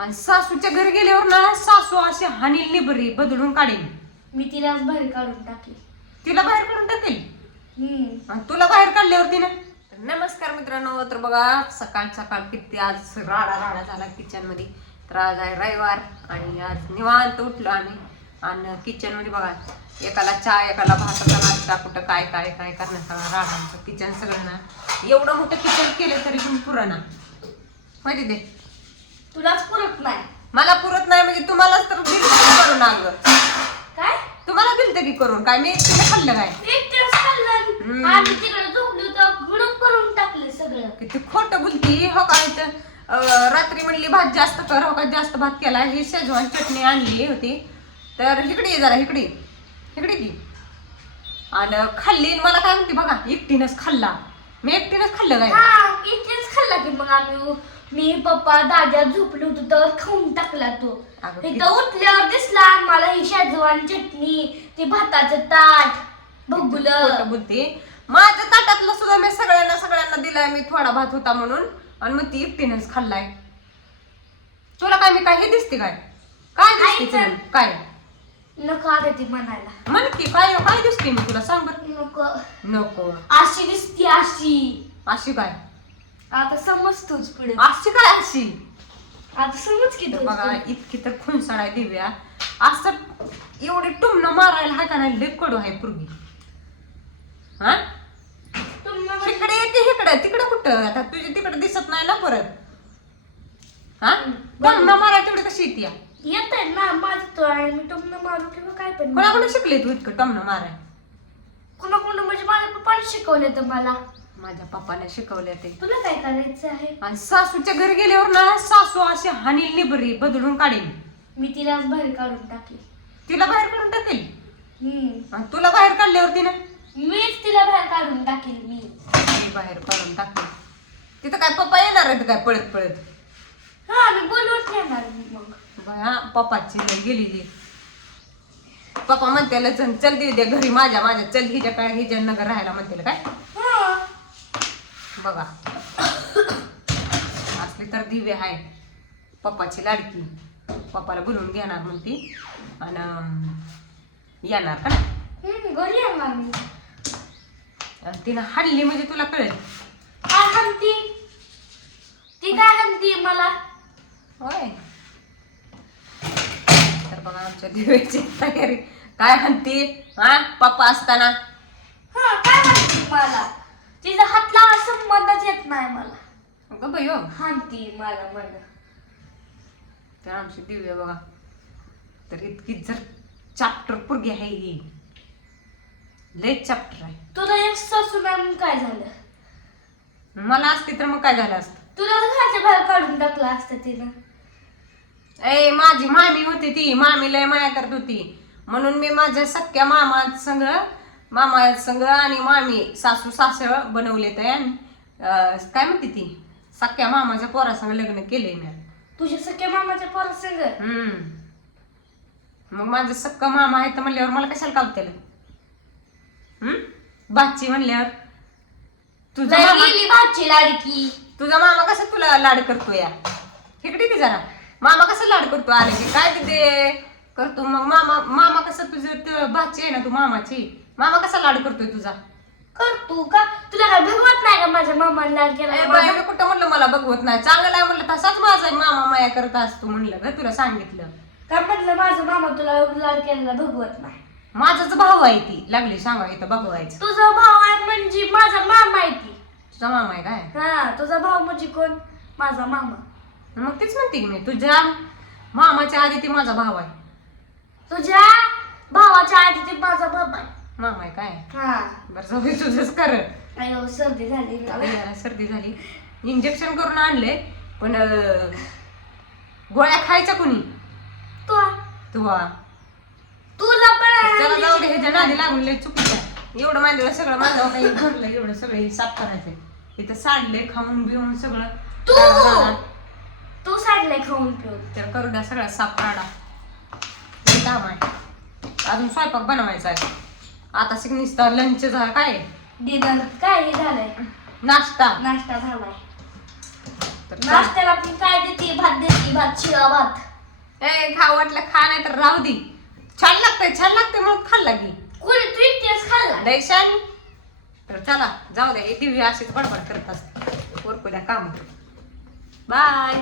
आणि सासूच्या घरी गेल्यावर ना सासू अशी हानील निबरी बदलून काढेल. मी तिलाच बाहेर काढून टाकली. तिला बाहेर काढून टाकेल आणि तुला बाहेर काढल्यावर तिने. नमस्कार मित्रांनो, तर बघा सकाळ सकाळ किती आज राडा राडा झाला किचन मध्ये. तर आज आहे रविवार आणि आज निवांत उठलो आम्ही आणि किचन मध्ये बघा एकाला चहा एकाला भाताचा नाश्ता कुठं काय काय काय करण्यात सगळं राडांचं किचन सगळं ना. एवढं मोठं किचन केलं तरी पण पुराणा माहिती दे. तुलाच पुरत नाही. मला पुरत नाही म्हणजे तुम्हालाच तर दिलं करून आलं. काय तुम्हाला दिलं की करून काय मी तिला खाल्लं काय एकटेच खाल्लं. आम्ही तिकडे झोपलो तर गुडूप करून टाकले सगळं. किती खोटं बोलती. हो काय तर रात्री म्हणली भात जास्त कर, हो का जास्त भात केला. ही शेजवान चटणी आणली होती तर इकडे ये जरा, इकडे इकडे की. आणि खाल्ली मला काय म्हणते बघा एकटीनच खाल्ला. मी एकटीनच खाल्लं काय. हा एकटेच खाल्ला की मग आम्ही मी पप्पा दादा झोपलो होतो तर खाऊन टाकला तो. अगं इथं उठल्यावर दिसला मला ही शेजवान चटणी ते भाताचं ताट बघुलं. खोटं बोलते. माझ्या ताटातलं सुद्धा मी सगळ्यांना दिलाय. मी थोडा भात होता म्हणून आणि मग ती एकटीनच खाल्लाय. तुला काय मी काय हे दिसते काय काय दिसते तुला? काय नको आता ती म्हणायला. म्हण की काय काय दिसते मी तुला सांग बरं. नको नको अशी दिसती अशी. अशी काय आता समज तूच पुढे. अशी काय अशी आता समज की तू. बघा इतकी तर खुनसाड आहे दिव्या. असं एवढे टुमणं मारायला हा का नाही लय कडू आहे पूर्वी. हा तिकडे येते इकडे तिकडे कुठं आता तुझी तिकडे दिसत नाही ना परत. हा टुमणं मारायला तेवढी कशी येते. येत आहे ना माझं तो आहे मी टोमणं मारू किंवा काय पण कोणाकडे शिकले तू इतकं टुमणं माराय. कोणाकडून म्हणजे माझ्या पप्पाने शिकवलं तर मला. माझ्या पप्पाने शिकवले ते. तुला काय करायचं आहे. आणि सासूच्या घरी गेल्यावर ना सासू अशी हानील निबरी बदलून काढेल. मी तिलाच बाहेर काढून टाकली. तिला बाहेर काढून टाकेल हम्म आणि तुला बाहेर काढल्यावर तिने मीच तिला बाहेर काढून टाकेल. मी बाहेर काढून टाकेल. तिथं काय पप्पा येणार आहेत काय पळत पळत. हा मी बोलवत येणार मग. हा पप्पाची गेली ती. पप्पा म्हणते चल दे घरी माझ्या चल हिच्या काय हिच्या नगर राहायला म्हणते काय. हा बघा असली तर दिव्य आहे पप्पाची लाडकी. पप्पाला बोलवून घेणार म्हणती आणि येणार का घरी येणार मी. तिनं हाडली म्हणजे तुला कळेल. काय म्हणती ती काय म्हणती मला. होय तर बघा आमच्या दिव्याची तयारी काय म्हणती. हा पप्पा असताना हा काय म्हणती मला. तिचा हात लावा संबंधच येत नाही मला. ग बाई हो. हानती मला म्हण. तर आमची दिव्या बघा तर इतकी जर चॅप्टर पुरगी आहे ही लय चॅप्टर आहे. तुला एक सासू मॅम काय झालं. मला असते तर मग काय झालं असतं. तुला घराच्या बाहेर काढून टाकलं असतं तिनं. ए माझी मामी होती ती. मामी लय माया करत होती म्हणून मी माझ्या सख्या मामा संग आणि मामी सासू सासळ बनवले तर काय म्हणते ती सख्या मामाच्या पोरासंग लग्न केले मी. तुझ्या सख्या मामाच्या पोरा संग. मग माझं सक्का मामा आहे तर म्हणल्यावर मला कशाला कावतेल. बाची म्हणल्यावर तुझा मामा भाची लाडकी. तुझा मामा कसा तुला लाड करतो या. इकडे की जरा मामा कसा लाड करतो आले की काय तिथे करतो. मग मामा कसं तुझं भाची आहे ना तू मामाची. मामा कसा लाड करतोय तुझा. करतो का तुला काय भगवत नाही का माझ्या मामाने लाड केला. मी कुठं म्हणलं मला बघवत नाही. चांगला आहे म्हणलं तसाच माझा मामा माया करत असतो म्हणलं ग तुला सांगितलं. काय म्हटलं माझा मामा तुला लाड केलेला भगवत नाही. माझाच भाऊ आहे ती लागली सांगा इथं बघवायचं. तुझा भाऊ आहे म्हणजे माझा मामा आहे ती. तुझा मामा आहे काय. हा तुझा भाऊ म्हणजे कोण. माझा मामा. मग तेच म्हणते की मी तुझ्या मामाच्या आधी ती माझा भाव आहे. तुझ्या भावाच्या आधी ते माझा बाबा आहे. मामा आहे काय. हा बरं जाऊ दे तुझंच कर. अयो सर्दी झाली मला. सर्दी झाली इंजेक्शन करून आणले पण गोळ्या खायच्या कुणी. तू तुला पण चला जाऊ दे ह्याच्या नादी लागून लय चुकीचं. एवढं मांडलं सगळं माझं काही भरलं एवढं सगळं साफ करायचंय. इथं साडले खाऊन बिऊन सगळं तू सांडलंय खाऊन पिऊन. तर करू द्या सगळं साफ काढा. काम आहे अजून स्वयंपाक बनवायचा आहे. आता शिकनिस्ता लंच झाला काय डिनर काय हे झालंय. नाश्ता नाश्ता झालाय. तर नाश्त्याला आपण काय देते? भात शिळा भात. ए खा वाटलं खा, नाही तर राहू दे. छान लागतंय म्हणून खाल्ला की कोणी तू एकटीच खाल्ला? दैशानी. तर चला जाऊ द्या, दिव्य अशीच बडबड करत असते. उरकू द्या काम. बाय.